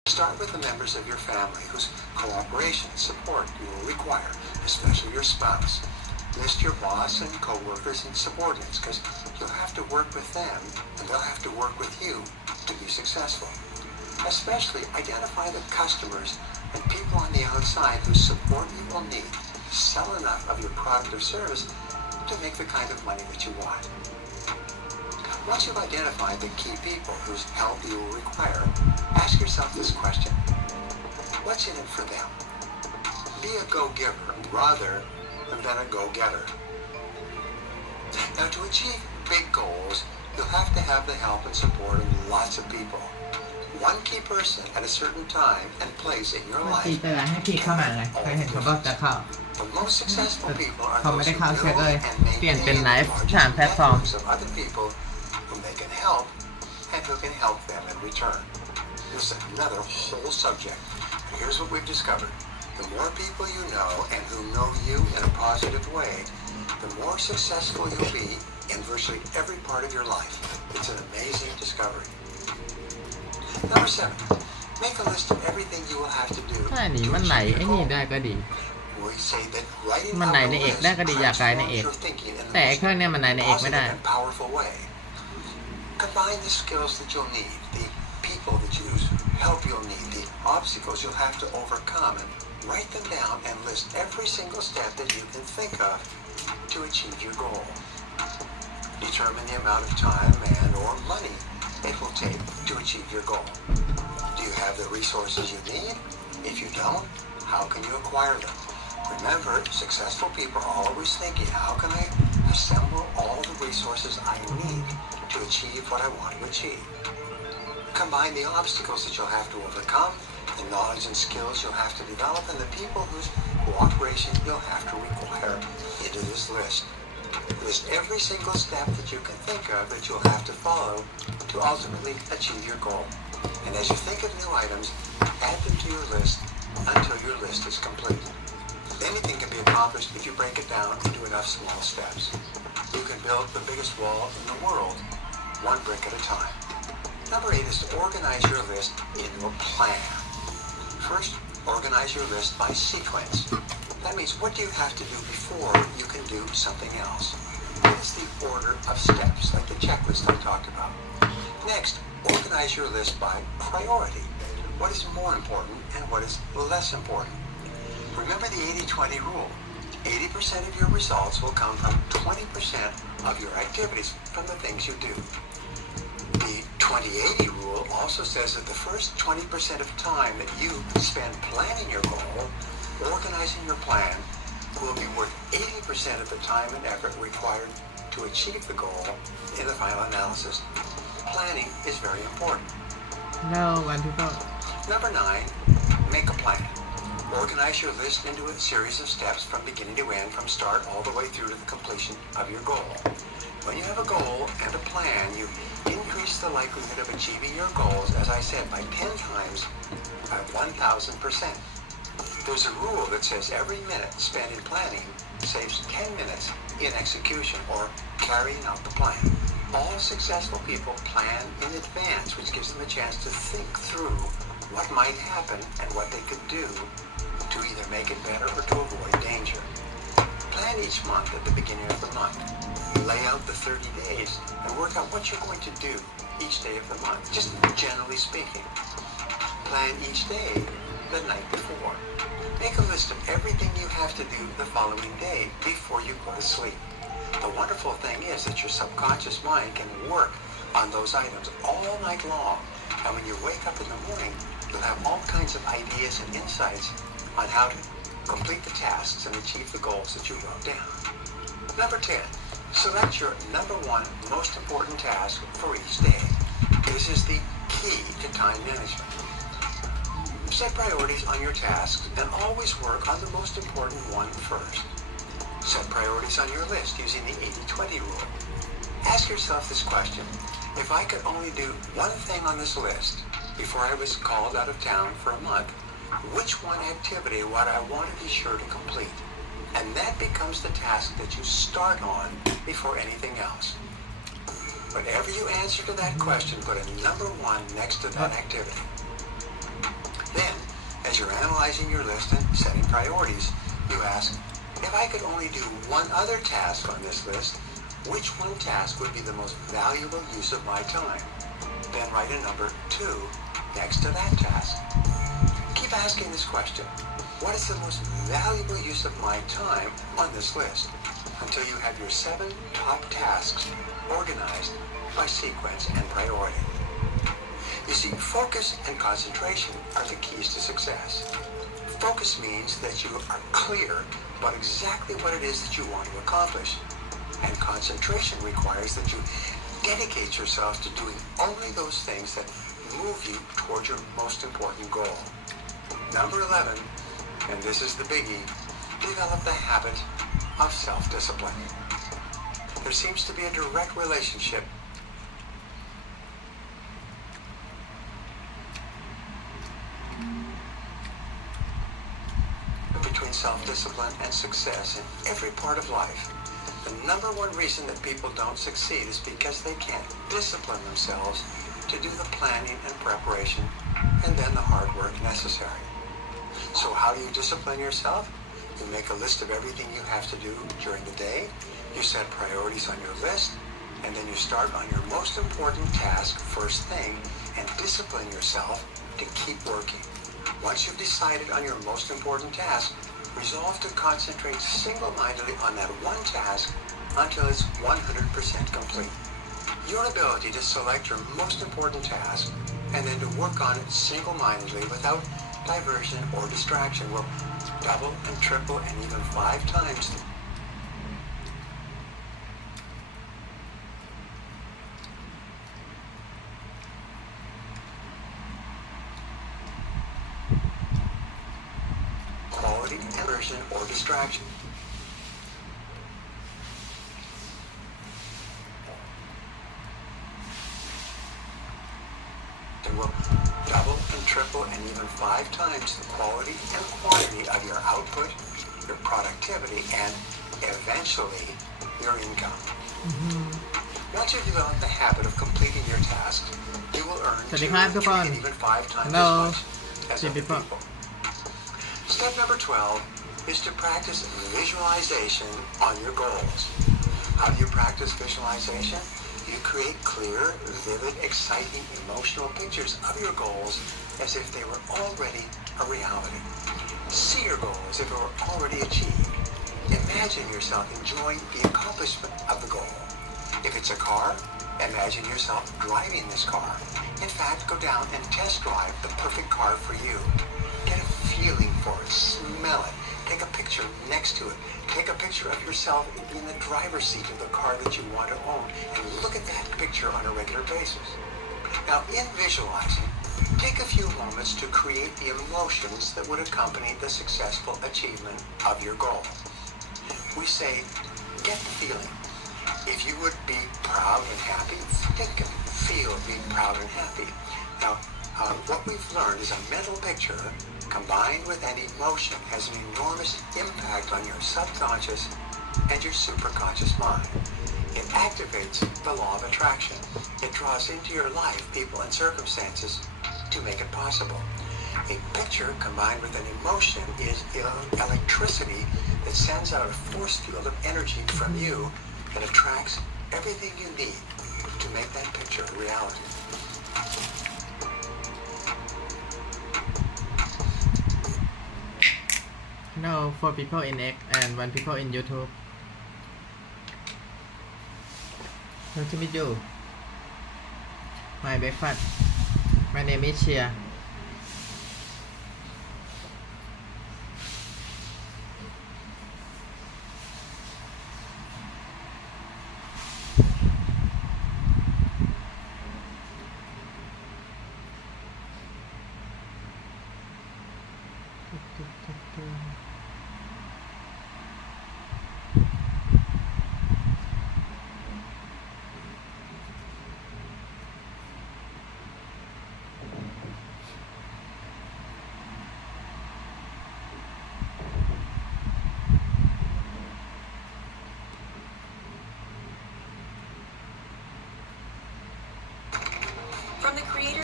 Start with the members of your family whose cooperation and support you will require, especially your spouse. List your boss and co-workers and subordinates because you'll have to work with them and they'll have to work with you to be successful. Especially identify the customers and people on the outside whose support you will need to sell enough of your product or service to make the kind of money that you want. Once you've identified the key people whose help you will require, ask yourself this question: what's in it for them? Be a go-giver rather than a go-getter. Now, to achieve big goals, you'll have to have the help and support of lots of people. One key person at a certain time and place in your ก็ตี life ไปแล้วให้พี่เข้ามาไง can เคย make เห็น all เขา the บอกจะ difference. เข้า The most successful people are เขาไม่ those ได้ who เข้าเช็ค build เลย and เปลี่ยน maintain เป็นไล the ฟ์ largest ผ่านแพลตฟอร์ม networks of other people whom they can help and who can help them in return. This is another whole subject. And here's what we've discovered. The more people you know and who know you in a positive way, the more successful you'll be in virtually every part of your life. It's an amazing discovery. Number 7. Make a list of everything you will have to do ถ้าหนี to มันไหน achieve ไอ้ your นี่ goal. ได้ก็ดี We say that writing มัน out ไหน a ในเอก list ได้ก็ดีอยากกลายในเอก transforms your thinking in the แต่ไอ้ most เครื่องเนี้ยมันไหนในเอกไม่ได้ positive and powerful way. Combine the skills that you'll need, the people that you help you'll need, the obstacles you'll have to overcome, and write them down and list every single step that you can think of to achieve your goal. Determine the amount of time and or money it will take to achieve your goal. Do you have the resources you need? If you don't, how can you acquire them? Remember, successful people are always thinking, how can I assemble all the resources I need to achieve what I want to achieve? Combine the obstacles that you'll have to overcome, the knowledge and skills you'll have to develop, and the people whose cooperation you'll have to require into this list. List every single step that you can think of that you'll have to follow to ultimately achieve your goal. And as you think of new items, add them to your list until your list is complete. Anything can be accomplished if you break it down into enough small steps. You can build the biggest wall in the world, one brick at a time. Number 8 is to organize your list into a plan. First, organize your list by sequence. That means what do you have to do before you can do something else? What is the order of steps, like the checklist I talked about? Next, organize your list by priority. What is more important and what is less important? Remember the 80-20 rule. 80% of your results will come from 20% of your activities, from the things you do. The 20-80 rule also says that the first 20% of time that you spend planning your goal, organizing your plan, will be worth 80% of the time and effort required to achieve the goal in the final analysis. Planning is very important. no one to go Number 9, make a plan. Organize your list into a series of steps from beginning to end, from start all the way through to the completion of your goal. When you have a goal and a plan, you increase the likelihood of achieving your goals, as I said, by 10 times, by 1,000%. There's a rule that says every minute spent in planning saves 10 minutes in execution or carrying out the plan. All successful people plan in advance, which gives them a chance to think through what might happen and what they could do to either make it better or to avoid danger. Plan each month at the beginning of the month. Lay out the 30 days and work out what you're going to do each day of the month, just generally speaking. Plan each day the night before. Make a list of everything you have to do the following day before you go to sleep. The wonderful thing is that your subconscious mind can work on those items all night long. And when you wake up in the morning, you'll have all kinds of ideas and insights on how to complete the tasks and achieve the goals that you wrote down. Number 10, select your number 1 most important task for each day. This is the key to time management. Set priorities on your tasks and always work on the most important one first. Set priorities on your list using the 80-20 rule. Ask yourself this question: if I could only do one thing on this list before I was called out of town for a month, which one activity would I want to be sure to complete? And that becomes the task that you start on before anything else. Whenever you answer to that question, put a number 1 next to that activity. Then, as you're analyzing your list and setting priorities, you ask, if I could only do one other task on this list, which one task would be the most valuable use of my time? Then write a number 2 next to that task. Keep asking this question. What is the most valuable use of my time on this list? Until you have your 7 top tasks organized by sequence and priority. You see, focus and concentration are the keys to success. Focus means that you are clear about exactly what it is that you want to accomplish. And concentration requires that you dedicate yourself to doing only those things that move you toward your most important goal. Number 11, and this is the biggie, develop the habit of self-discipline. There seems to be a direct relationship between self-discipline and success in every part of life. The number one reason that people don't succeed is because they can't discipline themselves to do the planning and preparation and then the hard work necessary. So how do you discipline yourself? You make a list of everything you have to do during the day. You set priorities on your list, and then you start on your most important task first thing and discipline yourself to keep working. Once you've decided on your most important task, resolve to concentrate single-mindedly on that one task until it's 100% complete. Your ability to select your most important task and then to work on it single-mindedly without diversion or distraction will double and triple and even 5 times the quality, diversion, or distraction. It will double and triple and even 5 times the quality and quantity of your output, your productivity, and eventually your income. Once you develop the habit of completing your tasks, you will earn 2, 3, and even 5 times as much as other people. Step number 12 is to practice visualization on your goals. How do you practice visualization? You create clear, vivid, exciting, emotional pictures of your goals as if they were already a reality. See your goal as if it were already achieved. Imagine yourself enjoying the accomplishment of the goal. If it's a car, imagine yourself driving this car. In fact, go down and test drive the perfect car for you. Get a feeling for it, smell it, take a picture next to it, take a picture of yourself in the driver's seat of the car that you want to own, and look at that picture on a regular basis. Now, in visualizing, take a few moments to create the emotions that would accompany the successful achievement of your goal. We say, get the feeling. If you would be proud and happy, think and feel being proud and happy. Now, what we've learned is a mental picture combined with an emotion has an enormous impact on your subconscious and your superconscious mind. It activates the law of attraction. It draws into your life people and circumstances to make it possible. A picture combined with an emotion is electricity that sends out a force field of energy from you that attracts everything you need to make that picture a reality. No, 4 people in X and 1 people in YouTube. Nice to meet you. My breakfast. My name is Chia.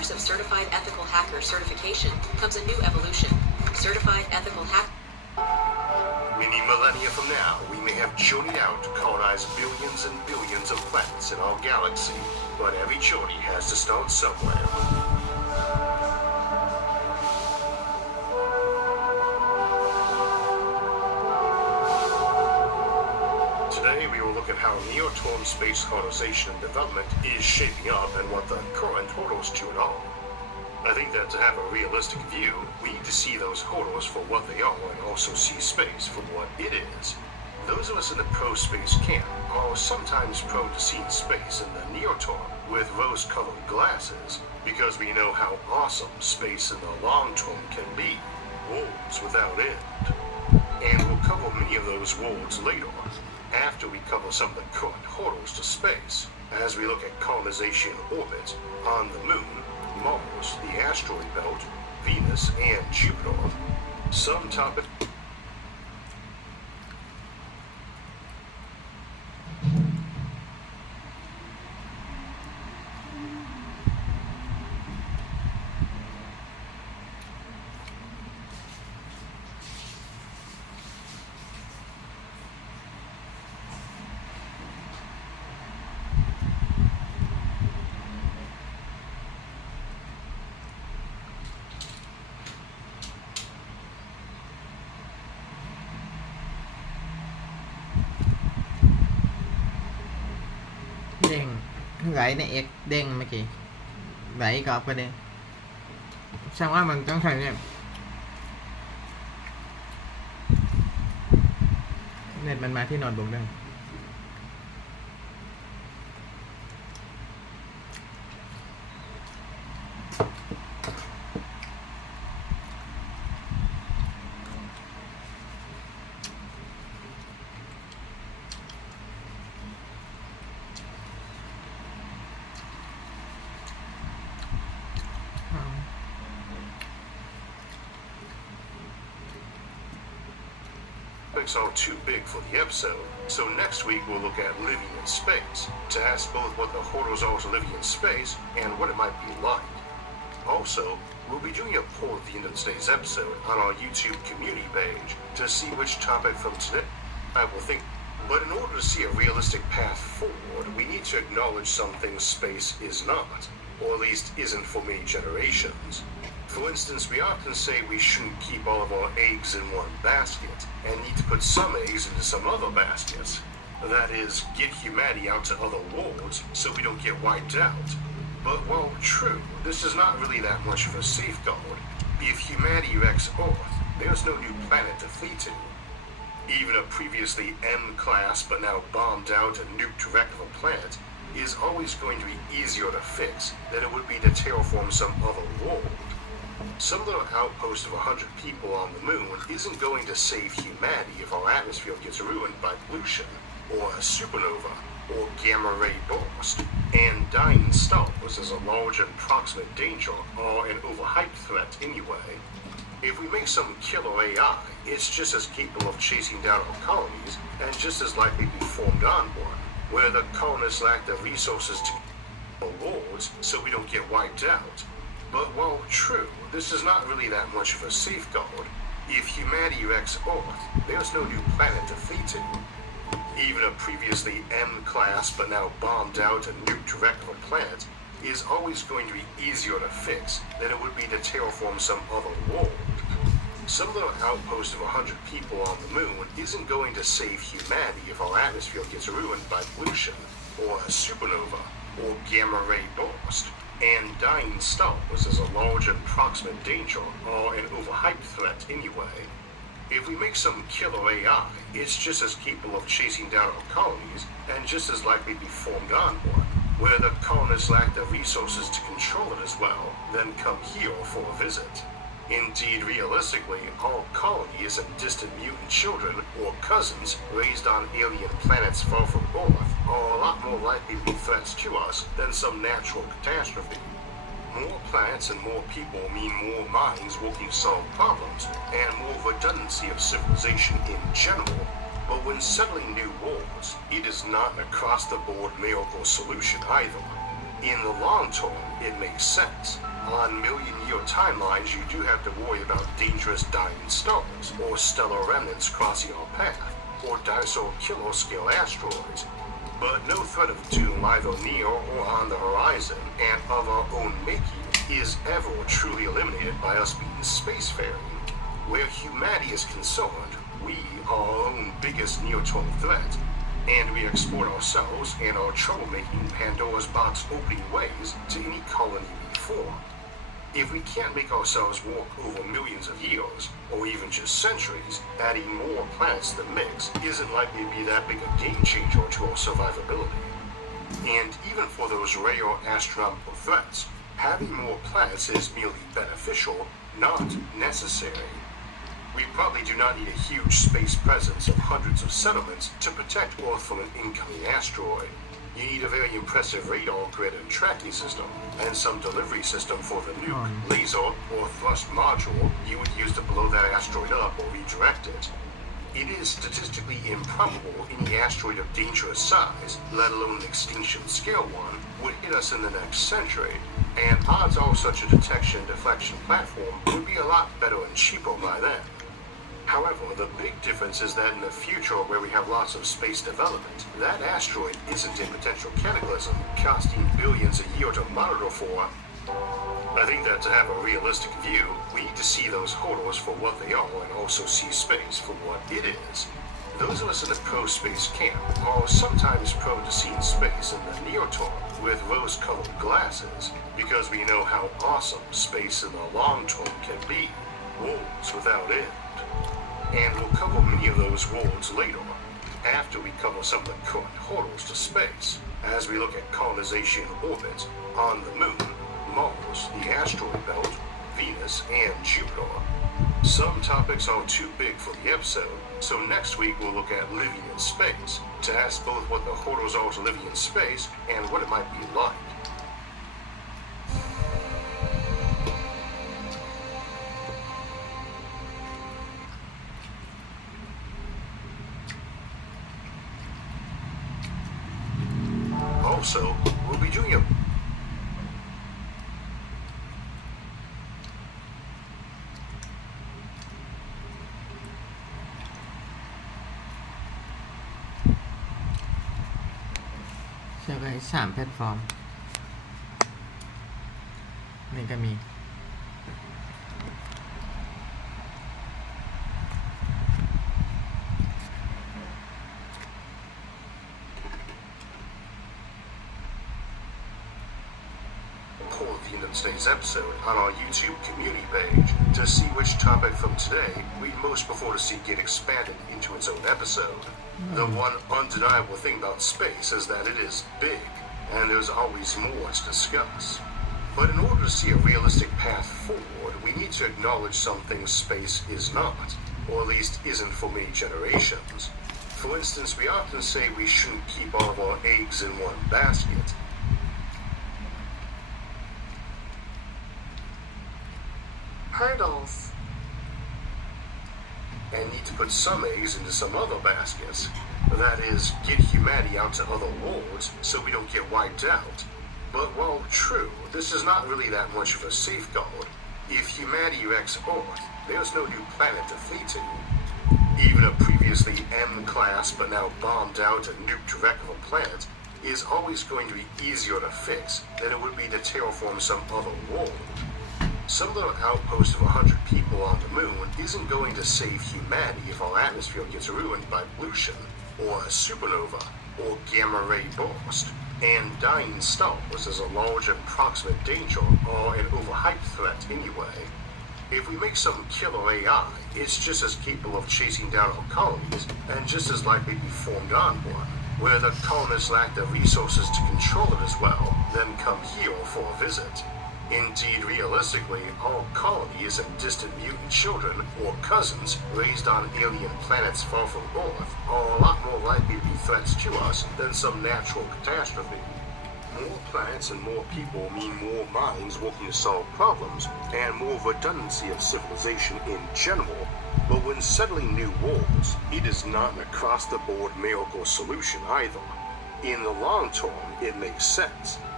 years of Certified Ethical Hacker certification comes a new evolution. Certified Ethical Hacker. Many millennia from now, we may have journeyed out to colonize billions and billions of planets in our galaxy, but every journey has to start somewhere. Today, we will look at how near-term space colonization and development is shaping up and what the current hurdles to it are. I think that to have a realistic view, we need to see those hurdles for what they are and also see space for what it is. Those of us in the pro-space camp are sometimes prone to seeing space in the near term with rose-colored glasses because we know how awesome space in the long term can be, worlds without end. And we'll cover many of those worlds later, after we cover some of the current hurdles to space, as we look at colonization orbit on the Moon, Mars, the asteroid belt, Venus, and Jupiter. Some topic.เด้งไหลใน X เด้งเมื่อกี้ไหลกลับไปเลยแสดงว่ามันต้องใช้เนี่ยเน็ตมันมาที่โน้ตบุ๊กได้Are too big for the episode, so next week we'll look at living in space, to ask both what the hurdles are to living in space and what it might be like. Also, we'll be doing a poll at the end of today's episode on our YouTube community page to see which topic from today I will think. But in order to see a realistic path forward, we need to acknowledge some things space is not, or at least isn't for many generations. For instance, we often say we shouldn't keep all of our eggs in one basket, and need to put some eggs into some other baskets. That is, get humanity out to other worlds so we don't get wiped out. But while true, this is not really that much of a safeguard. If humanity wrecks Earth, there's no new planet to flee to. Even a previously M-class but now bombed out and nuked wreck of a planet is always going to be easier to fix than it would be to terraform some other world. Some little outpost of 100 people on the Moon isn't going to save humanity if our atmosphere gets ruined by pollution, or a supernova, or gamma-ray burst. And dying stars as a large and proximate danger are an overhyped threat anyway. If we make some killer AI, it's just as capable of chasing down our colonies and just as likely to be formed on one, where the colonists lack the resources to our worlds so we don't get wiped out. But while true, this is not really that much of a safeguard. If humanity wrecks Earth, there's no new planet to flee to. Even a previously M-class but now bombed out and nuked wreck of a planet is always going to be easier to fix than it would be to terraform some other world. Some little outpost of 100 people on the Moon isn't going to save humanity if our atmosphere gets ruined by pollution, or a supernova, or gamma-ray burst. And dying stars as a large and proximate danger are an overhyped threat anyway. If we make some killer AI, it's just as capable of chasing down our colonies and just as likely to be formed on one, where the colonists lack the resources to control it as well, then come here for a visit. Indeed, realistically, our colony isn't distant mutant children or cousins raised on alien planets far from Earth are a lot more likely to be threats to us than some natural catastrophe. More planets and more people mean more minds working to solve problems and more redundancy of civilization in general. But when settling new worlds, it is not an across-the-board miracle solution either. In the long term, it makes sense. on million-year timelines, you do have to worry about dangerous dying stars, or stellar remnants crossing our path, or dinosaur kilo-scale asteroids. But no threat of doom either near or on the horizon, and of our own making, is ever truly eliminated by us being spacefaring. Where humanity is concerned, we are our own biggest near-term threat, and we export ourselves and our troublemaking Pandora's box opening ways to any colony we form. If we can't make ourselves walk over millions of years, or even just centuries, adding more planets to the mix isn't likely to be that big a game changer to our survivability. And even for those rare astronomical threats, having more planets is merely beneficial, not necessary. We probably do not need a huge space presence of hundreds of settlements to protect Earth from an incoming asteroid. You need a very impressive radar grid and tracking system, and some delivery system for the nuke, laser, or thrust module you would use to blow that asteroid up or redirect it. It is statistically improbable any asteroid of dangerous size, let alone an extinction scale one, would hit us in the next century, and odds are such a detection and deflection platform would be a lot better and cheaper by then. However, the big difference is that in the future where we have lots of space development, that asteroid isn't a potential cataclysm costing billions a year to monitor for. I think that to have a realistic view, we need to see those hurdles for what they are and also see space for what it is. Those of us in the pro-space camp are sometimes prone to seeing space in the near term with rose-colored glasses because we know how awesome space in the long term can be. Worlds without end. And we'll cover many of those worlds later, after we cover some of the current hurdles to space, as we look at colonization orbits on the Moon, Mars, the asteroid belt, Venus, and Jupiter. Some topics are too big for the episode, so next week we'll look at living in space, to ask both what the hurdles are to living in space and what it might be like. Also, we'll be doing aเชื่อกัน3แพลตฟอร์มนี่ก็มีtoday's episode on our YouTube community page to see which topic from today we'd most prefer to see get expanded into its own episode. The one undeniable thing about space is that it is big, and there's always more to discuss. But in order to see a realistic path forward, we need to acknowledge some things space is not, or at least isn't for many generations. For instance, we often say we shouldn't keep all of our eggs in one basket. Hurdles. And need to put some eggs into some other baskets. That is, get humanity out to other worlds so we don't get wiped out. But while true, this is not really that much of a safeguard. If humanity wrecks Earth, there's no new planet to flee to. Even a previously M-class but now bombed out and nuked wreck of a planet is always going to be easier to fix than it would be to terraform some other world. Some little outpost of 100 people on the Moon isn't going to save humanity if our atmosphere gets ruined by pollution, or a supernova, or gamma-ray burst. And dying stars as a large and proximate danger are an overhyped threat anyway. If we make some killer AI, it's just as capable of chasing down our colonies, and just as likely to be formed on one, where the colonists lack the resources to control it as well, then come here for a visit. Indeed, realistically, our colonies and distant mutant children, or cousins, raised on alien planets far from Earth, are a lot more likely to be threats to us than some natural catastrophe. More planets and more people mean more minds working to solve problems, and more redundancy of civilization in general. But when settling new worlds, it is not an across-the-board miracle solution either. In the long term, it makes sense.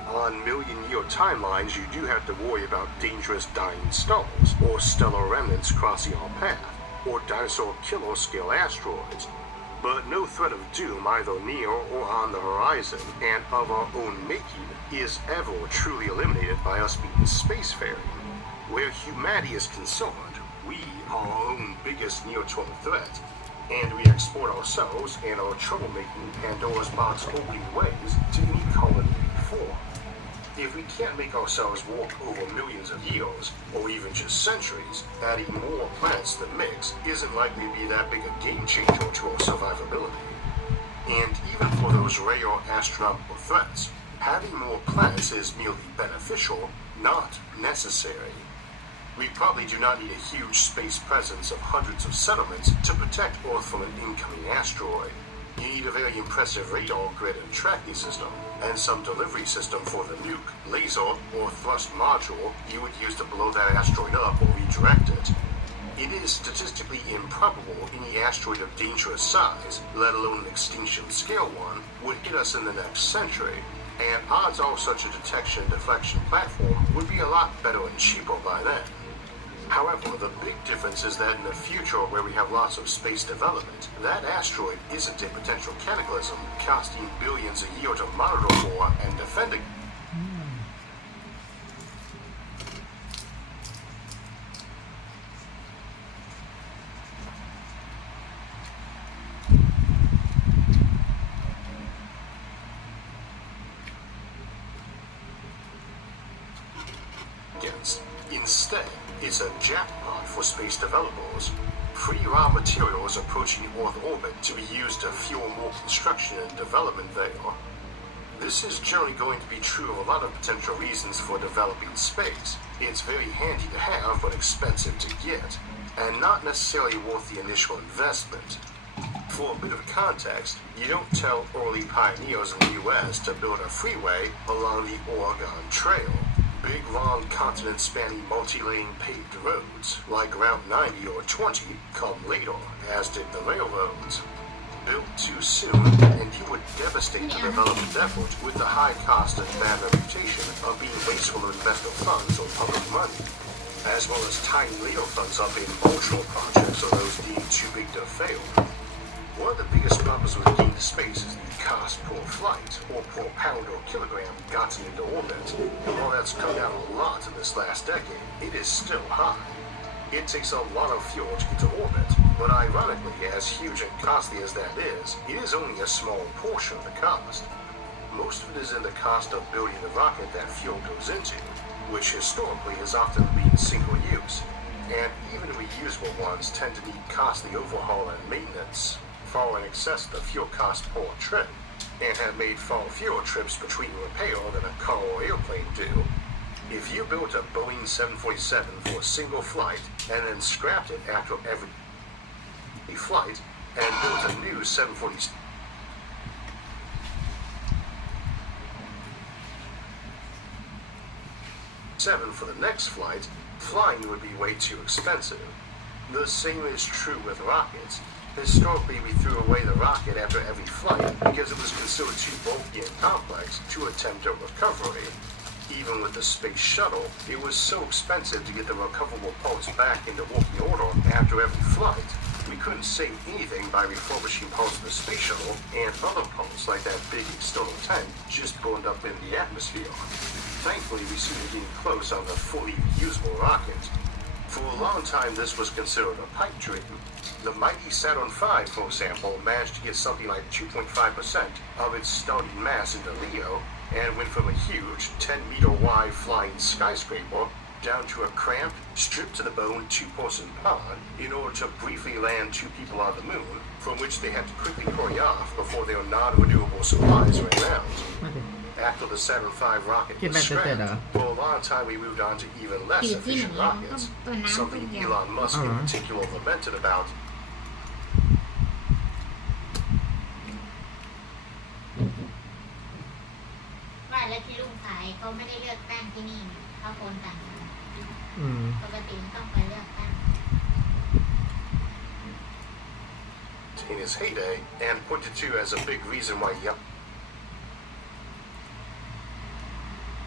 On million-year timelines, you do have to worry about dangerous dying stars, or stellar remnants crossing our path, or dinosaur killer scale asteroids. But no threat of doom either near or on the horizon, and of our own making, is ever truly eliminated by us being spacefaring. Where humanity is concerned, we are our own biggest near-term threat, and we export ourselves and our troublemaking Pandora's box opening ways to any colony we form. If we can't make ourselves walk over millions of years, or even just centuries, adding more planets to the mix isn't likely to be that big a game changer to our survivability. And even for those rare astronomical threats, having more planets is merely beneficial, not necessary. We probably do not need a huge space presence of hundreds of settlements to protect Earth from an incoming asteroid. You need a very impressive radar grid and tracking system, and some delivery system for the nuke, laser, or thrust module you would use to blow that asteroid up or redirect it. It is statistically improbable any asteroid of dangerous size, let alone an extinction scale one, would hit us in the next century, and odds are such a detection and deflection platform would be a lot better and cheaper by then. However, the big difference is that in the future where we have lots of space development, that asteroid isn't a potential cataclysm costing billions a year to monitor for and defend against. Instead, it's a jackpot for space developers. Free raw materials approaching Earth orbit to be used to fuel more construction and development there. This is generally going to be true of a lot of potential reasons for developing space. It's very handy to have, but expensive to get, and not necessarily worth the initial investment. For a bit of context, you don't tell early pioneers in the US to build a freeway along the Oregon Trail. Big, long, continent-spanning, multi-lane paved roads, like Route 90 or 20, come later, as did the railroads. Built too soon, and you would devastate the development effort with the high cost and bad reputation of being wasteful of investor funds or public money, as well as tying later funds up in cultural projects or those deemed too big to fail. One of the biggest problems with getting to space is the cost per flight, or per pound or kilogram gotten into orbit. And while that's come down a lot in this last decade, it is still high. It takes a lot of fuel to get to orbit, but ironically, as huge and costly as that is, it is only a small portion of the cost. Most of it is in the cost of building the rocket that fuel goes into, which historically has often been single use, and even reusable ones tend to need costly overhaul and maintenance, far in excess of the fuel cost per trip, and have made far fewer trips between repair than a car or airplane do. If you built a Boeing 747 for a single flight and then scrapped it after every flight and built a new 747 for the next flight, flying would be way too expensive. The same is true with rockets. Historically, we threw away the rocket after every flight because it was considered too bulky and complex to attempt a recovery. Even with the space shuttle, it was so expensive to get the recoverable parts back into working order after every flight. We couldn't save anything by refurbishing parts of the space shuttle, and other parts, like that big external tank, just burned up in the atmosphere. Thankfully, we seem to be getting close on the fully reusable rocket. For a long time, this was considered a pipe dream. The mighty Saturn V, for example, managed to get something like 2.5% of its starting mass into LEO, and went from a huge 10-meter-wide flying skyscraper down to a cramped, stripped-to-the-bone two-person pod in order to briefly land 2 people on the moon, from which they had to quickly hurry off before their non-renewable supplies ran out. After the Saturn V rocket was scrapped, for a long time we moved on to even less efficient rockets, something Elon Musk in particular lamented about. ว่าแล้วที่ลุงขายเขาไม่ได้เลือกตั้งที่นี่เขาคนต่างปกติต้องไปเลือกตั้ง In his heyday, and pointed to as a big reason why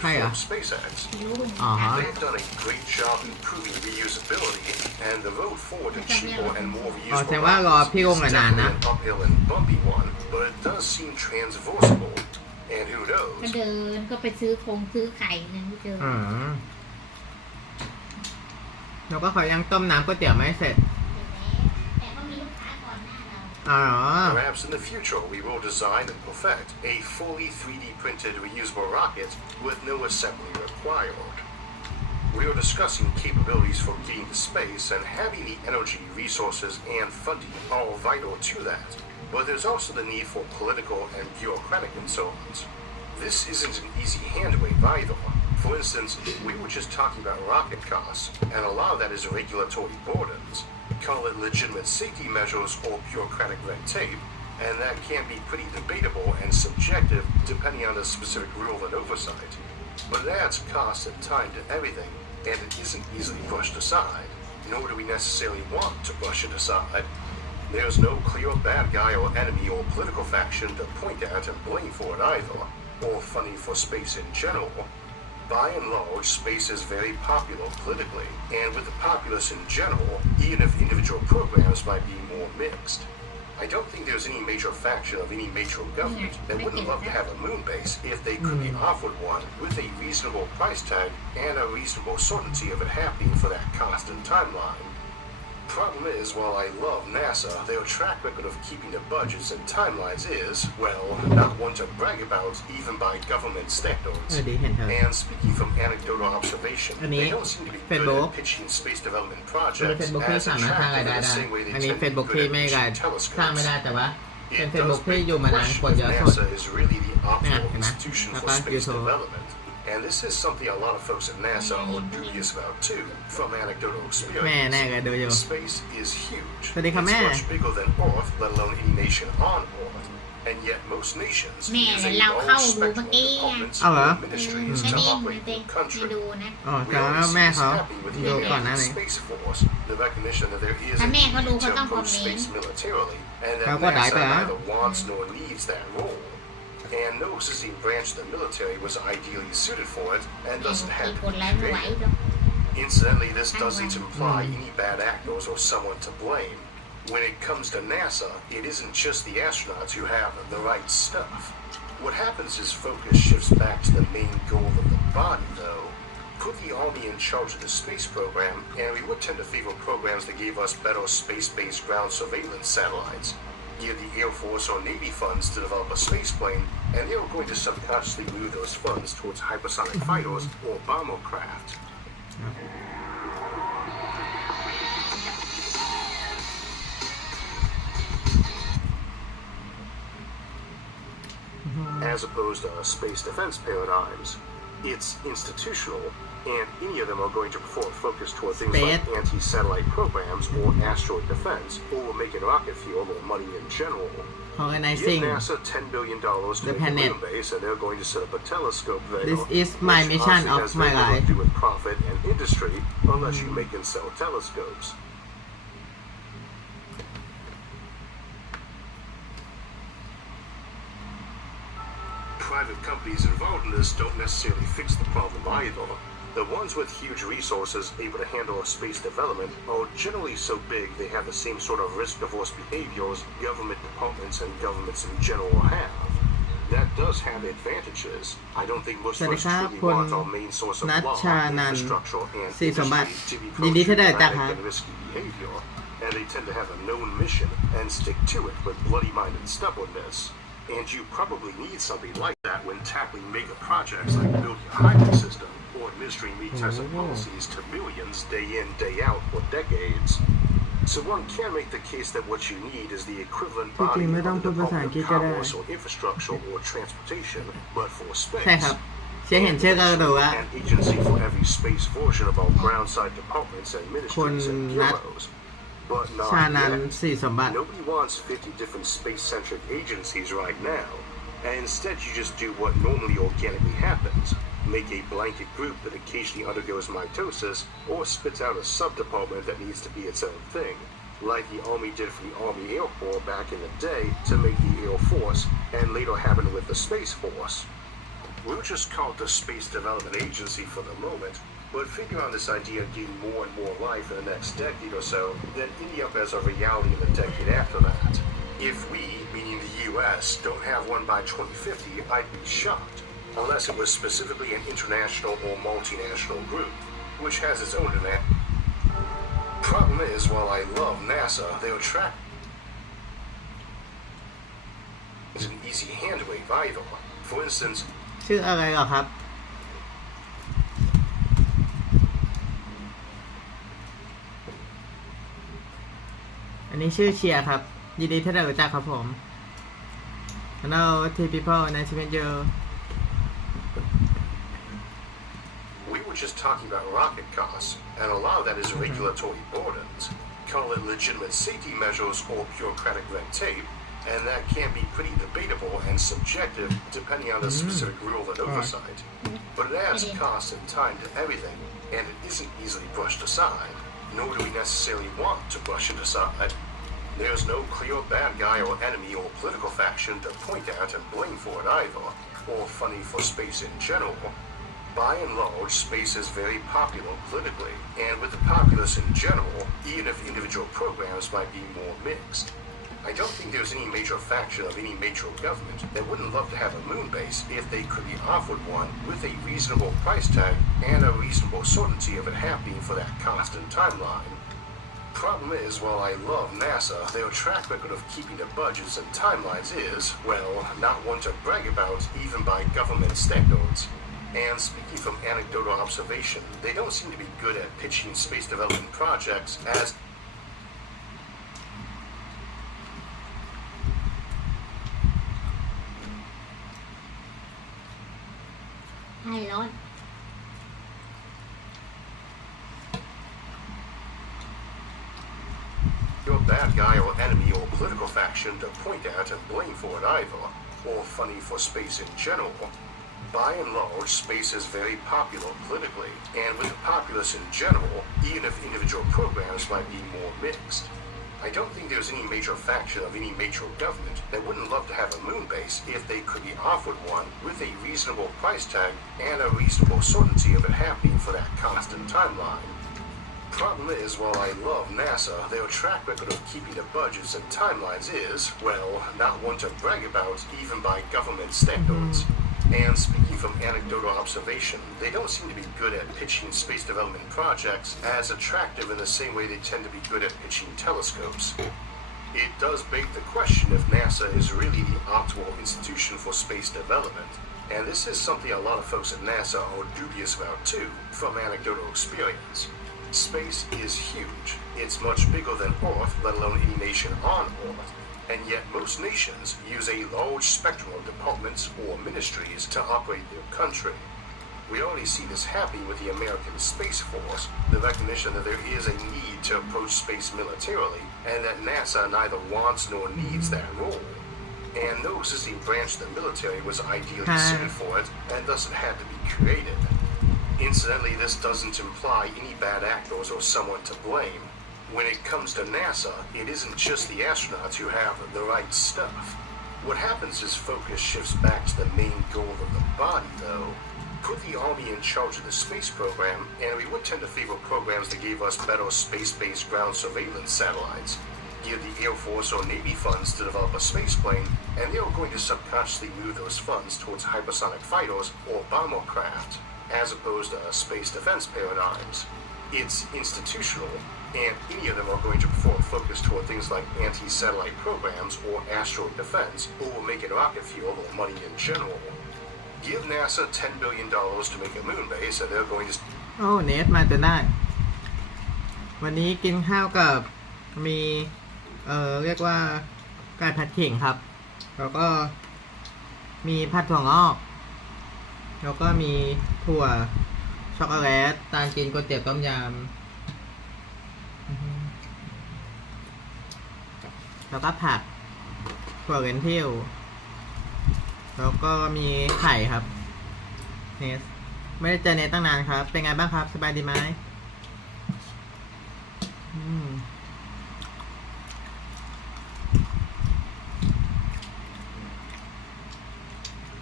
Hiya. from SpaceX. รุ่ง Uh-huh. They've done a great job improving reusability, and the road forward to cheaper and more อ๋อ reusable แต่ว่ารอ rockets พี่ is กงอะนาน definitely นะ an uphill and bumpy one, but it does seem transversable. And who ก็ knows? เดินก็ไปซื้อไข่นึงไม่เจอ อืมแล้วก็เขายังต้มน้ำก๋วยเตี๋ยวไม่เสร็จ แต่ก็มีลูกค้าก่อนหน้าเรา อ๋อ Perhaps in the future we will design and perfect a fully 3D printed reusable rocket with no assembly required. We are discussing capabilities for getting to space, and having the energy, resources, and funding are vital to that. But there's also the need for political and bureaucratic concerns. This isn't an easy handwave either. For instance, we were just talking about rocket costs, and a lot of that is regulatory burdens. Call it legitimate safety measures or bureaucratic red tape, and that can be pretty debatable and subjective depending on the specific rule and oversight. But it adds cost and time to everything, and it isn't easily brushed aside, nor do we necessarily want to brush it aside. There's no clear bad guy or enemy or political faction to point at and blame for it either, or funding for space in general. By and large, space is very popular politically, and with the populace in general, even if individual programs might be more mixed. I don't think there's any major faction of any major government that wouldn't love to have a moon base if they could be offered one with a reasonable price tag and a reasonable certainty of it happening for that cost and timeline. Problem is, while I love NASA, their track record of keeping the budgets and timelines is, well, not one to brag about even by government เอ standards. อดีเห็นเธอ And speaking from anecdotal observation, Ani, they don't seem to be good Facebook. at pitching space development มี projects เฟซบุ๊กที่ as สามารถสร้างราย attractive ได้ in the ได้ same way they อันนี้ tend เฟ to ซ be บุ๊ก good ที่ at ไม่การ pitching สร้างไม่ telescopes. ได้แต่ว่าเป็น It เฟซบุ๊ does กที่ beg อยู่ the มานาน question คน if เยอะสุด NASA is really the optimal Nah, institution for apa, space YouTube. development. And this is something a lot of folks at NASA are dubious about too, from anecdotal แม่แน่ experience. ก็ดูอยู่ Space is huge. Sawasdee ka, It's ma'am. much bigger than Earth, let alone any nation on Earth. And yet most nations แม่ use a เราเข้า large ดูเมื่อ spectrum of กี้ไง departments Oh, or huh? ministries อัน to นี้มัน operate เต็ their มี country. ดูนะ อ๋อ We แต่ว่า always แม่ see เขา happy with ดู the ก่อนหน้า United นี้ Space Force, the recognition that there is a ถ้าแม่ need เขาดูเขา to ต้องคอม approach เมน space ต์ militarily, and thatเขาก็ได้ไป NASA แล้ว neither wants nor needs that role. And no existing branch of the military was ideally suited for it, and แม่ thus บ it อก had ตี to กด be ไลค์ไม่ไหว created. หรอก Incidentally, this doesn't imply any bad actors or someone to blame. When it comes to NASA, it isn't just the astronauts who have the right stuff. What happens is focus shifts back to the main goal of the body, though. Put the Army in charge of the space program, and we would tend to favor programs that gave us better space-based ground surveillance satellites. Give the Air Force or Navy funds to develop a space plane, and they are going to subconsciously move those funds towards hypersonic fighters or bomber craft. As opposed to space defense paradigms, it's institutional, and any of them are going to prefer a focus toward things like Space. anti-satellite programs or asteroid defense, or making rocket fuel or money in general. Give organizing NASA $10 billion to the make a planet. moon base, and they're going to set up a telescope there. This is my which mission obviously of has my very little life. to do with profit and industry, unless you make and sell telescopes. Private companies involved in this don't necessarily fix the problem either. The ones with huge resources able to handle space development are generally so big they have the same sort of risk-averse behaviors government departments and governments in general have. That does have advantages. I don't think most ส of วัสดี us ครับ truly คุณ want our main source of นัช law, ชานันท์ infrastructure, and ศรีสมบัติ industry to be ยินดีที่ได้ approached จาก with ครับ erratic and risky behavior, and they tend to have a known mission and stick to it with bloody-minded stubbornness. And you probably need something like that when tackling mega projects like building a highway system or administering retested policies to millions day in, day out for decades. So one can make the case that what you need is the equivalent body จริงๆ of ไม่ต้อง the พูดภาษา Department อังกฤษ of ก็ได้ Commerce or infrastructure or transportation, but for ใช่ครับ space. เชื่อเห็นชื่อก็รู้ว่า An agency for every space version of our ground-side departments and ministries and คุณนัท bureaus. But ชา not นัน yet. ท์ศรีสมบัติ Nobody wants 50 different space-centric agencies right now. And instead you just do what normally organically happens. Make a blanket group that occasionally undergoes mitosis or spits out a sub-department that needs to be its own thing. Like the Army did for the Army Air Corps back in the day to make the Air Force, and later happened with the Space Force. We'll just call it the Space Development Agency for the moment, but figure on this idea getting more and more life in the next decade or so, then ending up as a reality in the decade after that. If we, meaning the US, don't have one by 2050, I'd be shocked, unless it was specifically an international or multinational group, which has its own demand. Problem is, while I love NASA, they'll track is an easy hand wave either. For instance, ชื่ออะไรเหรอครับ อันนี้ชื่อเชียร์ครับ ยินดีที่ได้รู้จักครับผม Hello T people nice to meet you we were just talking about rocket costs, and a lot of that is regulatory burdens. Call it legitimate safety measures or bureaucratic red tape, and that can be pretty debatable and subjective depending on the specific rule and oversight. But it adds cost and time to everything, and it isn't easily brushed aside, nor do we necessarily want to brush it aside. There's no clear bad guy or enemy or political faction to point at and blame for it either, or funding for space in general. By and large, space is very popular politically, and with the populace in general, even if individual programs might be more mixed. I don't think there's any major faction of any major government that wouldn't love to have a moon base if they could be offered one with a reasonable price tag and a reasonable certainty of it happening for that cost and timeline. Problem is, while I love NASA, their track record of keeping the budgets and timelines is, well, not one to brag about even by government standards. And speaking from anecdotal observation, they don't seem to be good at pitching space development projects as ให้ร้อน your bad guy or enemy or political faction to point at and blame for it either, or funding for space in general. By and large, space is very popular politically, and with the populace in general, even if individual programs might be more mixed. I don't think there's any major faction of any major government that wouldn't love to have a moon base if they could be offered one with a reasonable price tag and a reasonable certainty of it happening for that cost and timeline. Problem is, while I love NASA, their track record of keeping the budgets and timelines is, well, not one to brag about even by government standards. And speaking from anecdotal observation, they don't seem to be good at pitching space development projects as attractive in the same way they tend to be good at pitching telescopes. It does beg the question if NASA is really the optimal institution for space development. And this is something a lot of folks at NASA are dubious about too, from anecdotal experience. Space is huge. It's much bigger than Earth, let alone any nation on Earth. And yet most nations use a large spectrum of departments or ministries to operate their country. We already see this happening with the American Space Force, the recognition that there is a need to approach space militarily, and that NASA neither wants nor needs that role. And no existing branch of the military was ideally suited for it, and thus it had to be created. Incidentally, this doesn't imply any bad actors or someone to blame. When it comes to NASA, it isn't just the astronauts who have the right stuff. What happens is focus shifts back to the main goal of the body, though. Put the Army in charge of the space program, and we would tend to favor programs that gave us better space-based ground surveillance satellites. Give the Air Force or Navy funds to develop a space plane, and they are going to subconsciously move those funds towards hypersonic fighters or bomber craft, as opposed to space defense paradigms. It's institutional, and any of them are going to prefer a focus toward things like anti-satellite programs or asteroid defense, or will make it rocket fuel or money in general. Give NASA $10 billion to make a moon base, and they're going to... โอ้เนทมาจนได้วันนี้กินข้าวกับมีเรียกว่าไก่ผัดขิงครับแล้วก็มีผัดถั่วงอกแล้วก็มีถั่วช็อกโกแลตตาลกินก๋วยเตี๋ยวต้มยำแล้วก็ผักถั่วเรนทิลแล้วก็มีไข่ครับเนสไม่ได้เจอเนสตั้งนานครับเป็นไงบ้างครับสบายดีไหม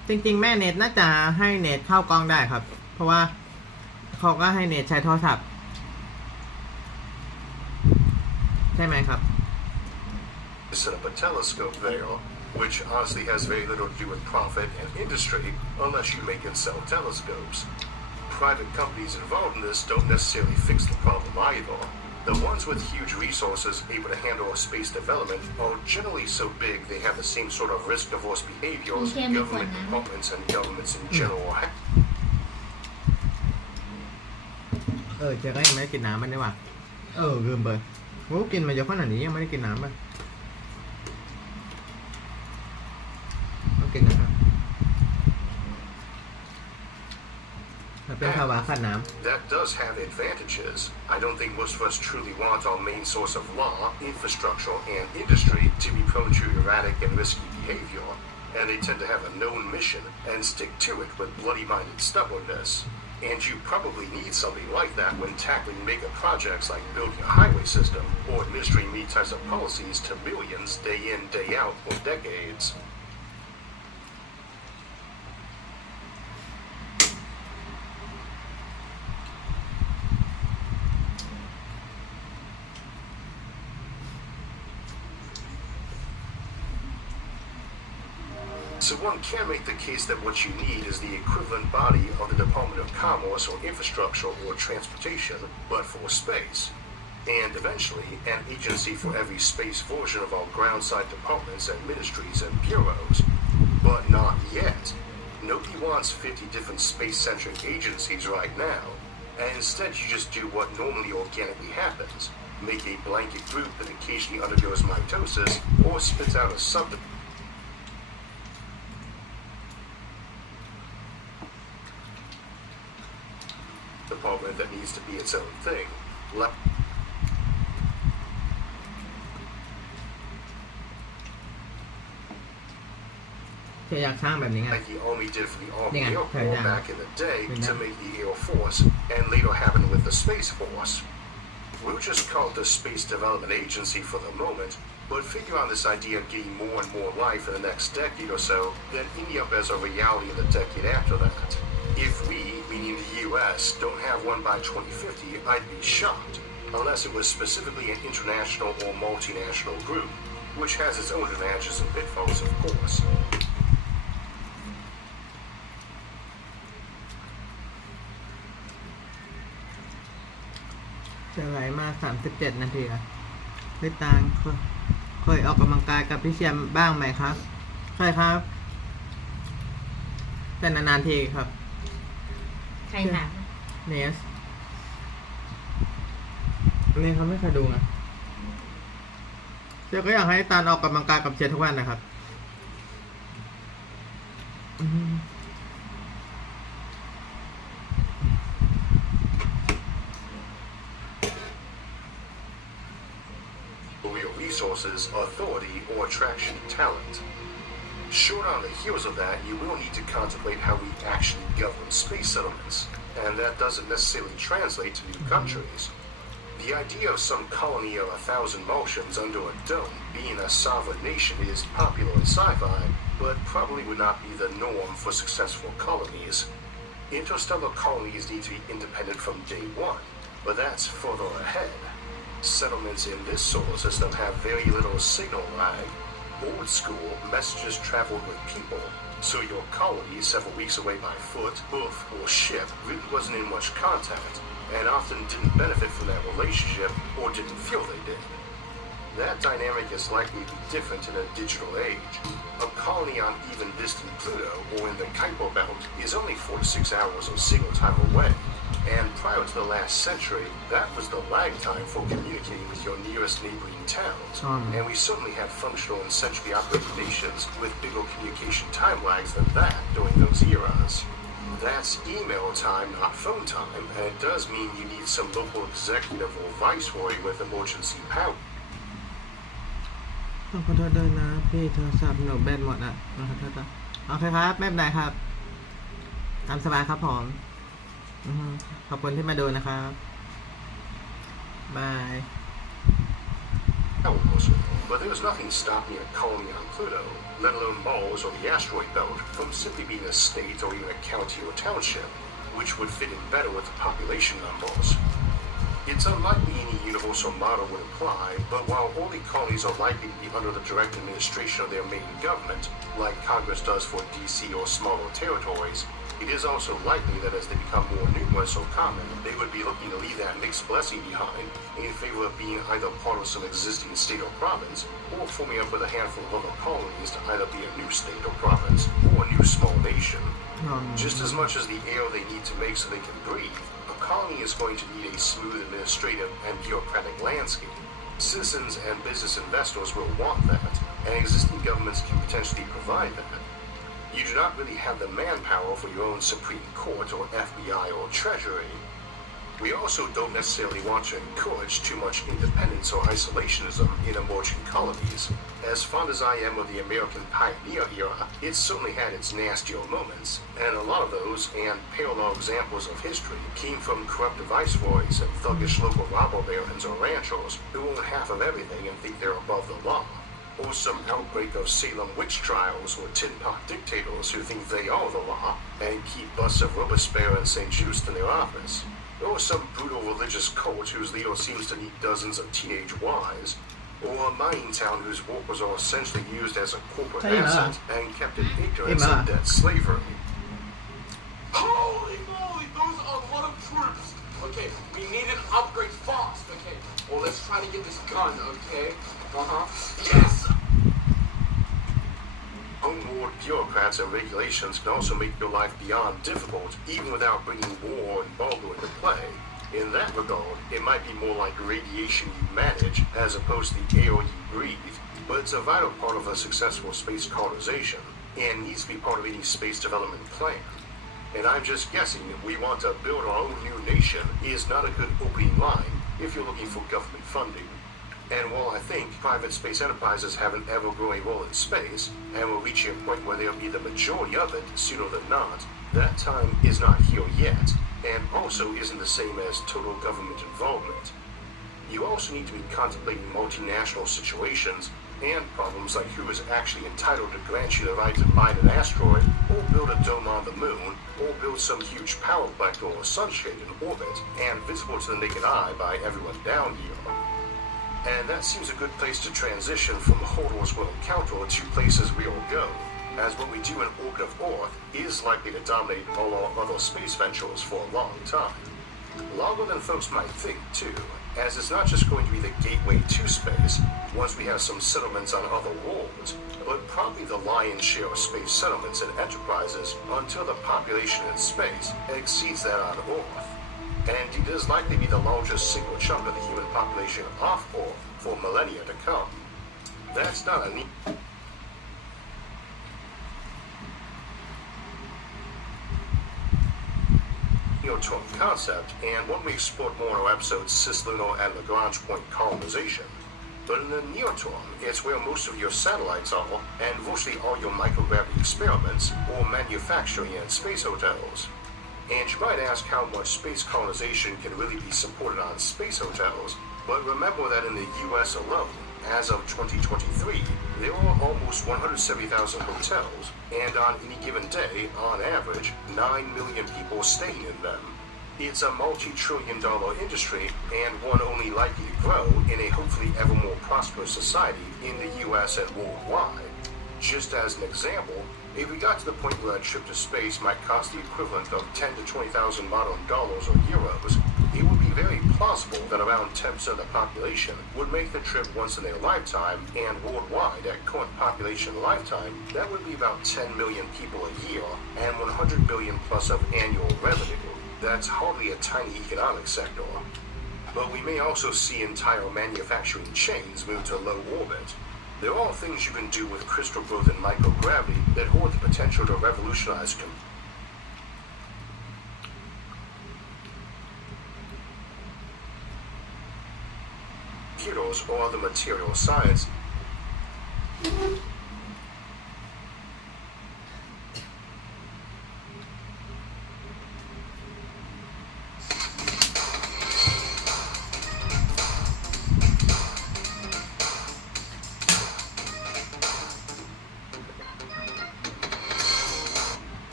จริงๆแม่เน็ตน่าจะให้เน็ตเข้ากล้องได้ครับ เพราะว่าเขาก็ให้เน็ตใช้โทรศัพท์ใช่ไหมครับ Set up a telescope there, which honestly has very little to do with profit and industry unless you make and sell telescopes. Private companies involved in this don't necessarily fix the problem either. The ones with huge resources able to handle space development are generally so big they have the same sort of risk-averse behavior as government departments and governments in general. เจ๊ก็ยังไม่ได้กินน้ำมันนี่หว่าลืมไปโอ้กินมาเยอะขนาดนี้ยังไม่ได้กินน้ำมันต้องกินนะครับเป็นภาวะขาดน้ำ That does have advantages. I don't think most of us truly want our main source of law, infrastructure, and industry to be prone to erratic and risky behavior, and they tend to have a known mission and stick to it with bloody-minded stubbornness. And you probably need something like that when tackling mega projects like building a highway system or administering these types of policies to millions day in, day out for decades. 'So one can make the case that what you need is the equivalent body of the Department of Commerce or Infrastructure or Transportation, but for space. And eventually, an agency for every space version of our ground-side departments and ministries and bureaus. But not yet. Nobody wants 50 different space-centric agencies right now. And instead you just do what normally organically happens. Make a blanket group that occasionally undergoes mitosis or spits out a sub department that needs to be its own thing. จะอยากสร้างแบบนี้ไง Like the Army did for the Army Yeah, Air okay, Corps yeah. back in the day to make the Air Force, and later happened with the Space Force. We'll just call it the Space Development Agency for the moment, but figure on this idea of getting more and more life in the next decade or so, then ending up as a reality in the decade after that. If we, meaning the US, don't have one by 2050, I'd be shocked, unless it was specifically an international or multinational group, which has its own advantages and pitfalls, of course. จะไหลมา37 นาทีอะพี่ตาลเคยออกกำลังกายกับพี่เชียมบ้างไหมครับเคยครับแต่นานๆทีครับ ใครถาม เนสนี่เขาไม่เคยดูนะเจ้าก็อยากให้ตาลออกกำลังกายกับเชียร์ทุกวันนะครับResources, authority, or attraction talent. Short on the heels of that, you will need to contemplate how we actually govern space settlements, and that doesn't necessarily translate to new countries. The idea of some colony of 1,000 Martians under a dome being a sovereign nation is popular in sci-fi, but probably would not be the norm for successful colonies. Interstellar colonies need to be independent from day one, but that's further ahead. Settlements in this solar system have very little signal lag. Old school, messages traveled with people, so your colony several weeks away by foot, hoof, or ship really wasn't in much contact, and often didn't benefit from that relationship or didn't feel they did. That dynamic is likely to be different in a digital age. A colony on even distant Pluto or in the Kuiper Belt is only 4 to 6 hours of signal time away. And prior to the last century, that was the lag time for communicating with your nearest neighboring towns. And we certainly had functional and centrally operated nations with bigger communication time lags than that during those eras. That's email time, not phone time, and it does mean you need some local executive or viceroy with emergency power. ต้องขอโทษด้วยนะพี่โทรศัพท์หนูแบตหมดอ่ะขอโทษจ้ะโอเคครับไม่เป็นไรครับตามสบายครับผมขอบคุณที่มาดูนะครับบาย Wars. But there's nothing stopping a colony on Pluto, let alone Mars or the asteroid belt, from simply being a state or even a county or township, which would fit in better with the population numbers. It's unlikely any universal model would apply, but while all the colonies are likely to be under the direct administration of their main government, like Congress does for DC or smaller territories, it is also likely that as they become more numerous or common, they would be looking to leave that mixed blessing behind in favor of being either part of some existing state or province, or forming up with a handful of other colonies to either be a new state or province, or a new small nation. Just as much as the air they need to make so they can breathe, a colony is going to need a smooth administrative and bureaucratic landscape. Citizens and business investors will want that, and existing governments can potentially provide that. You do not really have the manpower for your own Supreme Court or FBI or Treasury. We also don't necessarily want to encourage too much independence or isolationism in emerging colonies. As fond as I am of the American pioneer era, it certainly had its nastier moments, and a lot of those, and parallel examples of history, came from corrupt viceroys and thuggish local robber barons or ranchers who own half of everything and think they're above the law. Or some outbreak of Salem witch trials or tin pot dictators who think they are the law and keep busts of Robespierre and St. Just in their office. Or some brutal religious cult whose leader seems to need dozens of teenage wives. Or a mining town whose workers are essentially used as a corporate asset and kept in ignorance of debt slavery. Holy moly, those are a lot of troops. Okay, we need an upgrade fast, okay? Well, let's try to get this gun, okay? Yes! Homeward bureaucrats and regulations can also make your life beyond difficult, even without bringing war or embargo into play. In that regard, it might be more like radiation you manage as opposed to the air you breathe, but it's a vital part of a successful space colonization, and needs to be part of any space development plan. And I'm just guessing that we want to build our own new nation is not a good opening line if you're looking for government funding. And while I think private space enterprises have an ever-growing role in space, and will reach a point where they'll be the majority of it sooner than not, that time is not here yet, and also isn't the same as total government involvement. You also need to be contemplating multinational situations and problems like who is actually entitled to grant you the right to mine an asteroid, or build a dome on the moon, or build some huge power plant or sunshade in orbit, and visible to the naked eye by everyone down here. And that seems a good place to transition from Hodor's World Encounter to places we all go, as what we do in orbit of Earth is likely to dominate all our other space ventures for a long time. Longer than folks might think, too, as it's not just going to be the gateway to space once we have some settlements on other worlds, but probably the lion's share of space settlements and enterprises until the population in space exceeds that on Earth. And it is likely to be the largest single chunk of the human population off Earth for millennia to come. That's not a neat near-term concept, and one we explored more in our episodes Cislunar and Lagrange point colonization. But in the near term, it's where most of your satellites are, and virtually all your microgravity experiments, or manufacturing and space hotels. And you might ask how much space colonization can really be supported on space hotels, but remember that in the US alone, as of 2023, there are almost 170,000 hotels, and on any given day, on average, 9 million people staying in them. It's a multi-trillion-dollar industry, and one only likely to grow in a hopefully ever more prosperous society in the US and worldwide. Just as an example, if we got to the point where a trip to space might cost the equivalent of 10 to 20,000 modern dollars or euros, it would be very plausible that around 10% of the population would make the trip once in their lifetime, and worldwide, at current population lifetime, that would be about 10 million people a year and 100 billion plus of annual revenue. That's hardly a tiny economic sector. But we may also see entire manufacturing chains move to low orbit. There are things you can do with crystal growth and microgravity that hold the potential to revolutionize computers or other material science.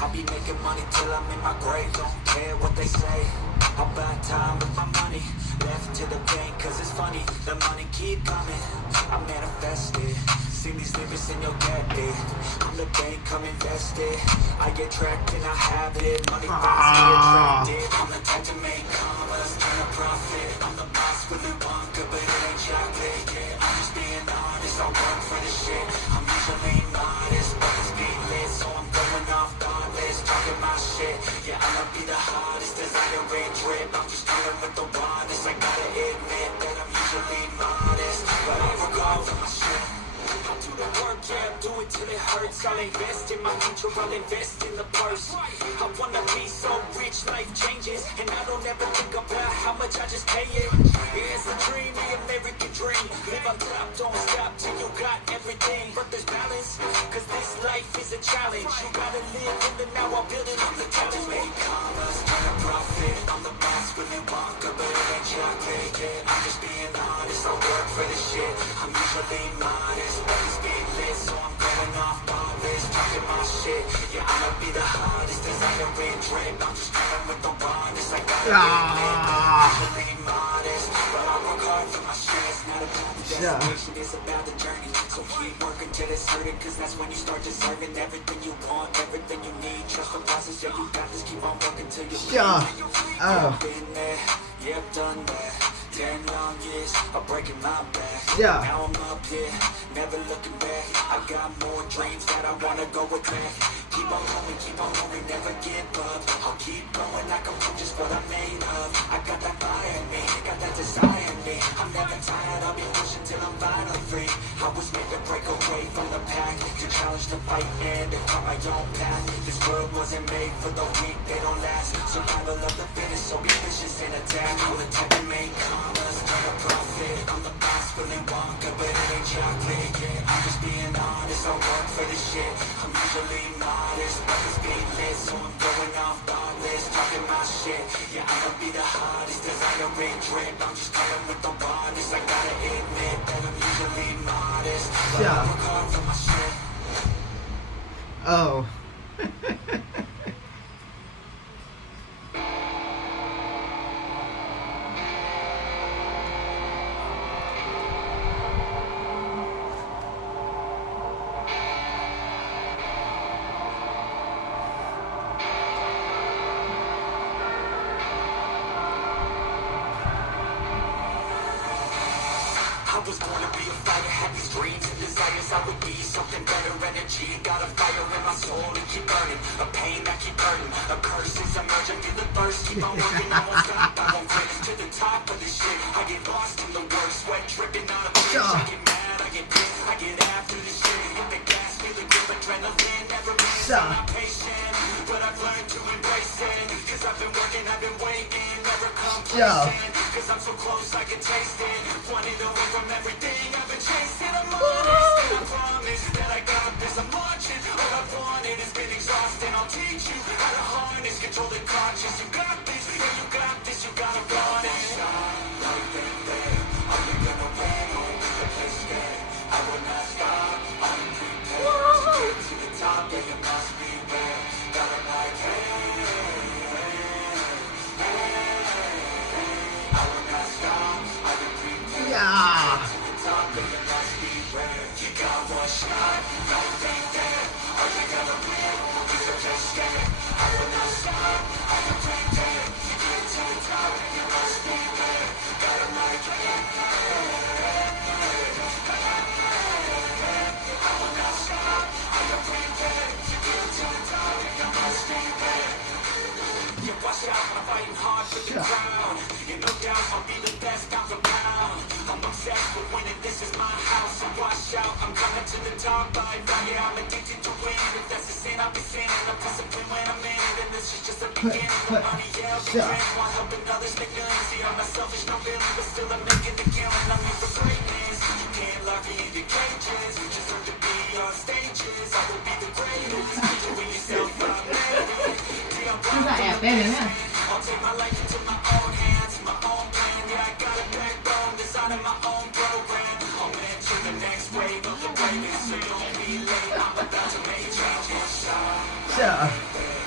I'll be making money till I'm in my grave. Don't care what they say. I'll buy time with my money. Left to the bank cause it's funny. The money keep coming. I manifest it. See these lyrics in your get it. I'm the bank, come invest it. I get tracked and I have it. Money finds me attractive. I'm the type to make commas, turn a profit. I'm the boss with the bunker, but it ain't chocolate. Yeah, I'm just being honest. I work for this shit. I'm usually modest, but it's being lit, so I'm going off thoughtless, talking my shit. Yeah, I'ma be the hottest designer in drip. I'm just dealing with the wildest. I gotta admit that I'm usually modest, but I work hard for my shit. I do the work, yeah, do it till it hurts. I'll invest in my future, I'll invest in the purse. I wanna be so rich, life changes, and I don't ever think about how much I just pay it. Yeah, it's a dream, the American dream. Live on top, don't stop till you got everything. But there's balance, cause this life is a challenge. You gotta live in the now, I'm building on the talent. Make commas, turn a profit. I'm the boss, Willy Wonka, but it ain't chocolate. Yeah, I'm just being honest, I work for this shit. I'm usually modest, but it's being lit, so I'm going off ballers, talking my shit. Yeah, I'ma be the hottest designer in drip. I'm just dealing with the wildest. I gotta admit that I'm usually modest, but I work hard for my shit. It's not about the destination, it's about the journey. So keep working till it's certain, cause that's when you start deserving everything you want, everything you need. Trust the process, yeah, you got this. Keep on working till you been there, yeah, I've done that. 10 long years of breaking my back. Yeah. Now I'm up here, never looking back. I got more dreams that I wanna go attack. Keep on moving, never give up. I'll keep going, I can prove just what I'm made of. I got that fire in me, got that desire in me. I'm never tired, I'll be pushing till I'm finally free. I was made to break away from the pack, to challenge the fight and to carve my own path. This world wasn't made for the weak, they don't last. Survival of the fittest, so be vicious and attack. I'm the type to make commas, turn a profit. I'm the boss, Willy Wonka, but it ain't chocolate. Yeah, I'm just being honest, I work for this shit. I'm usually modest, but it's being lit, so I'm going off thoughtless, talking my shit. Yeah, I'ma be the hottest designer in drip. I'm just dealing with the wildest. I gotta admit that I'm usually modest, but I work hard for my shit. Oh. I was born to be a fighter, had these dreams and desires. I would be something better, energy. Got a fire in my soul to keep burning, a pain that keep hurting. A curse is emerging, feel the thirst. Keep on working, I won't stop, I won't quit. To the top of this shit, I get lost in the work. Sweat dripping out of bitch. I get mad, I get pissed, I get after this shit. Hit the gas, feel the grip, adrenaline. Never been so impatient, but I've learned to embrace it. Cause I've been working, I've been waiting, never complacent. Cause I'm so close, I can taste it. Wanted away from everything I've been chasing. I'm honest, and I promise that I got this. I'm marching, all I wanted has been exhausting. I'll teach you how to harness, control the conscious. You got this, yeah, you got this, you gotta run it. Right there, are you gonna win? The place scared, I will not stop. I'm prepared to get to the top. Yeah, you must be there. Got it like, hey. Yeah. Watch out, I'm fighting hard for the crown. And no doubt I'll be the best pound for pound. I'm obsessed with winning, this is my house. So watch out, I'm coming to the top by fire. I'm addicted to win. If that's a sin, I'll be sinning. I'm disciplined when I'm in it. And this is just a beginning. The money, yeah, I'll be grand. While helping others make millions. See, I'm not selfish, no feeling. But still I'm making the killing. I'm here for greatness. You can't lock me in your cages. You deserve to be on stages. I will be the greatest. Doing yourself, I'm married. I'll take my life into my own hands, my own plan. Yeah, I got a backbone, designing my own program. I'll enter the next wave of the greatness, so don't be late. I'm about to make changes.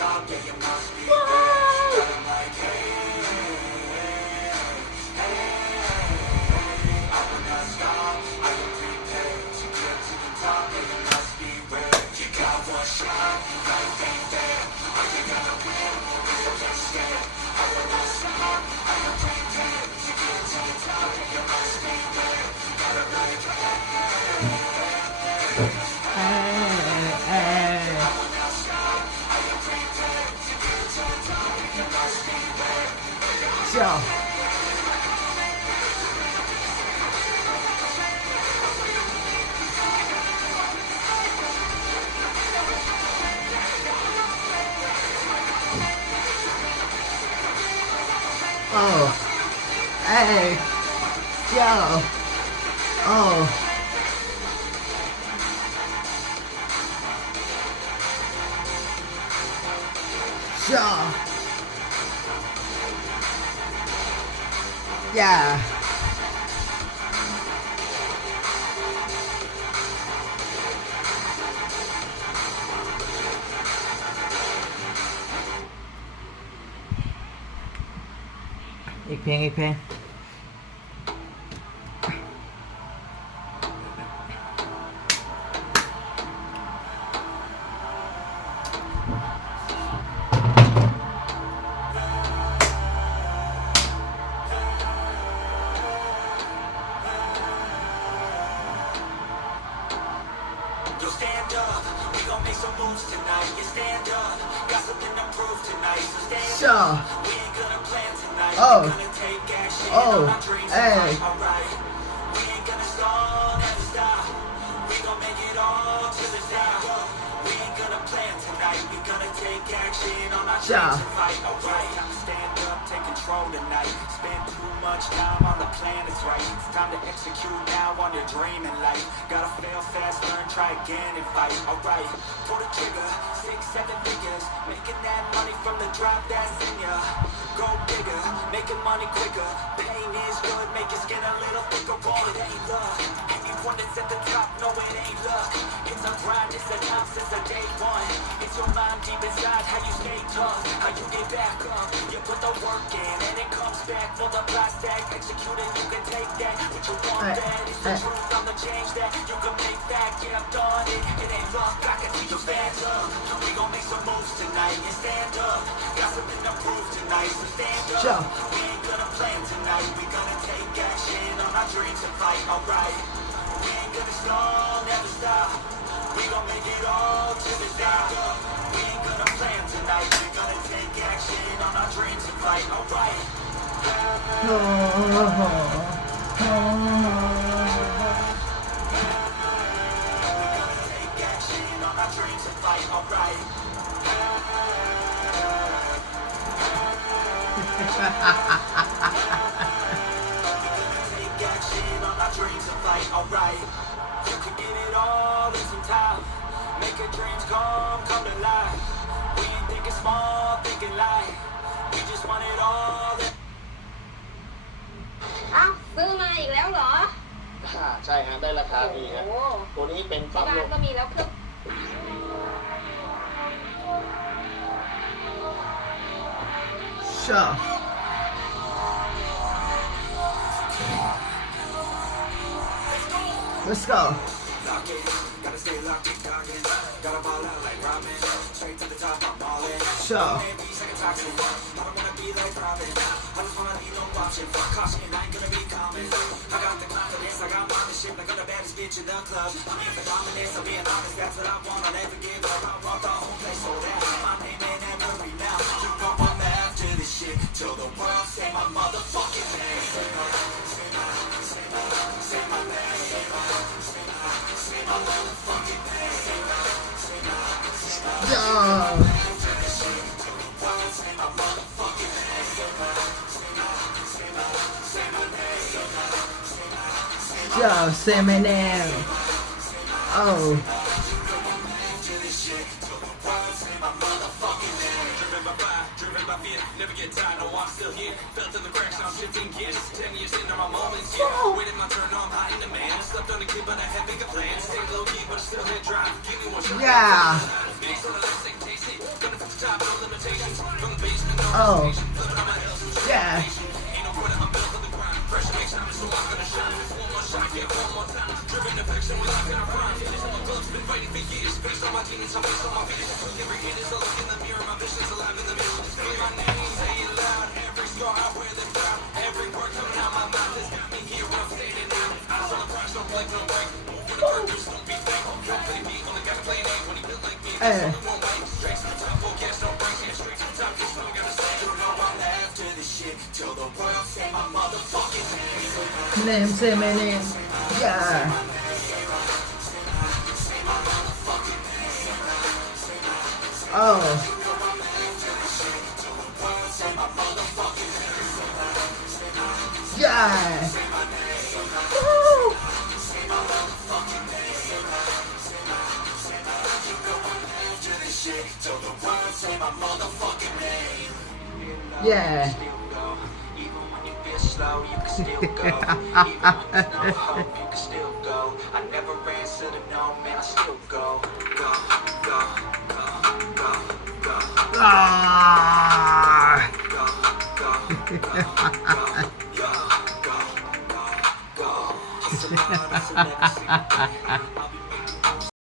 top, yeah, you must be there. But I'm like, hey, I will not stop, I am prepared to get to the top, yeah, you must be where. You got one shot, life ain't fair. Are you gonna win, or just scared? I will not stop, I am prepared to get to the top, yeah, you must be where. But I'm like, Yeah. Oh, hey, yo, oh. Yeah. Yeah.อีกเพลงYo, stand up, we gon' make some moves tonight. You stand up, got something to prove tonight. So stand Yeah. up, we ain't gonna plan tonight. Oh. We're gonna take action Oh. on our dreams Hey. tonight. Alright, we ain't gonna stall, never stop. We gon' make it all till it's out. We ain't gonna plan tonight. We gonna take action on our Yeah. dreams and fight. Alright, time to stand up, take control tonight. Spend too much time on the plan, it's right. It's time to execute now on your dream in life. Gotta fail fast, learn, try again and fight. Alright, pull the trigger, 6, 7 figures. Making that money from the drive that's in ya. Go bigger, making money quicker. Pain is good, make your skin a little thicker. All it ain't luck. Anyone that's at the top, no it ain't luck. It's a grind, it's a time since the day one. It's your mind deep inside, how you stay tough, how you get back up. You put the work in and it comes back. Multiply, stack, execute it, you can take that. What you want that, it's the truth, I'm the change that. You can make that, yeah I've done it. It ain't luck, I can see you stand up. We gon' make some moves tonight, and stand up. Got something to prove tonight, so stand up. Yeah. We ain't gonna plan tonight, we gonna take action on our dreams and fight, alright. We ain't gonna stall, never stop. We gon' make it all till it's out. We ain't gonna plan tonight, we gonna take action on our dreams and fight, alright. Take action on our dreams and fight, alright. Take action on our dreams and fight, alright. You can get it all in some time. Make your dreams come to life. We ain't thinking small, thinking light. We just want it all. เอ้าซื้อมาอีกแล้วเหรอ ใช่ฮะได้ราคาดีฮะ โอ้ ตัวนี้เป็น ที่ ปั๊ม บ้า ล น ม ก็มีแล้วเครื่อง Sure. Let's go. Lock it, gotta stay locked in, target. Gotta ball out like Robin. Straight to the top, I'm ballin'. Sure. Maybe second toxic. I don't wanna be like Robin. I just wanna be no option. Fuck caution, I ain't gonna be common. I got the confidence, I got mama shit like I'm the baddest bitch in the club. I'm in for dominance, I'm being honest, that's what I want. I'll never give up. I want the whole place sold out. My name ain't every mouth. You know I'm after this shit till the world say my motherfucking name. Say my name. Say my motherfucking name. Yo. Yo, say my name. Oh. Driven by fire, driven by fear, never get tired, no I'm still here. Fell to the cracks, I'm shifting gears. 10 years into my moments, yeah. Waiting my turn, I'm hot in the man. Slept on the kid, but I had bigger plans. Stay low key, but I still hit drive. Give me one shot. Yeah. Big so the last thing tasty. Gonna put the top on Oh, yeah. Name, say my name. Yeah. Oh. Yeah. Woo. Yeah. Slow, you can still go. Even when there's no hope, you can still go. I never answer to no, man, I still go. Go, go, go, go, go. Ah. Go, go, go, go, go, go, go. Hustle hard, hustle every single day.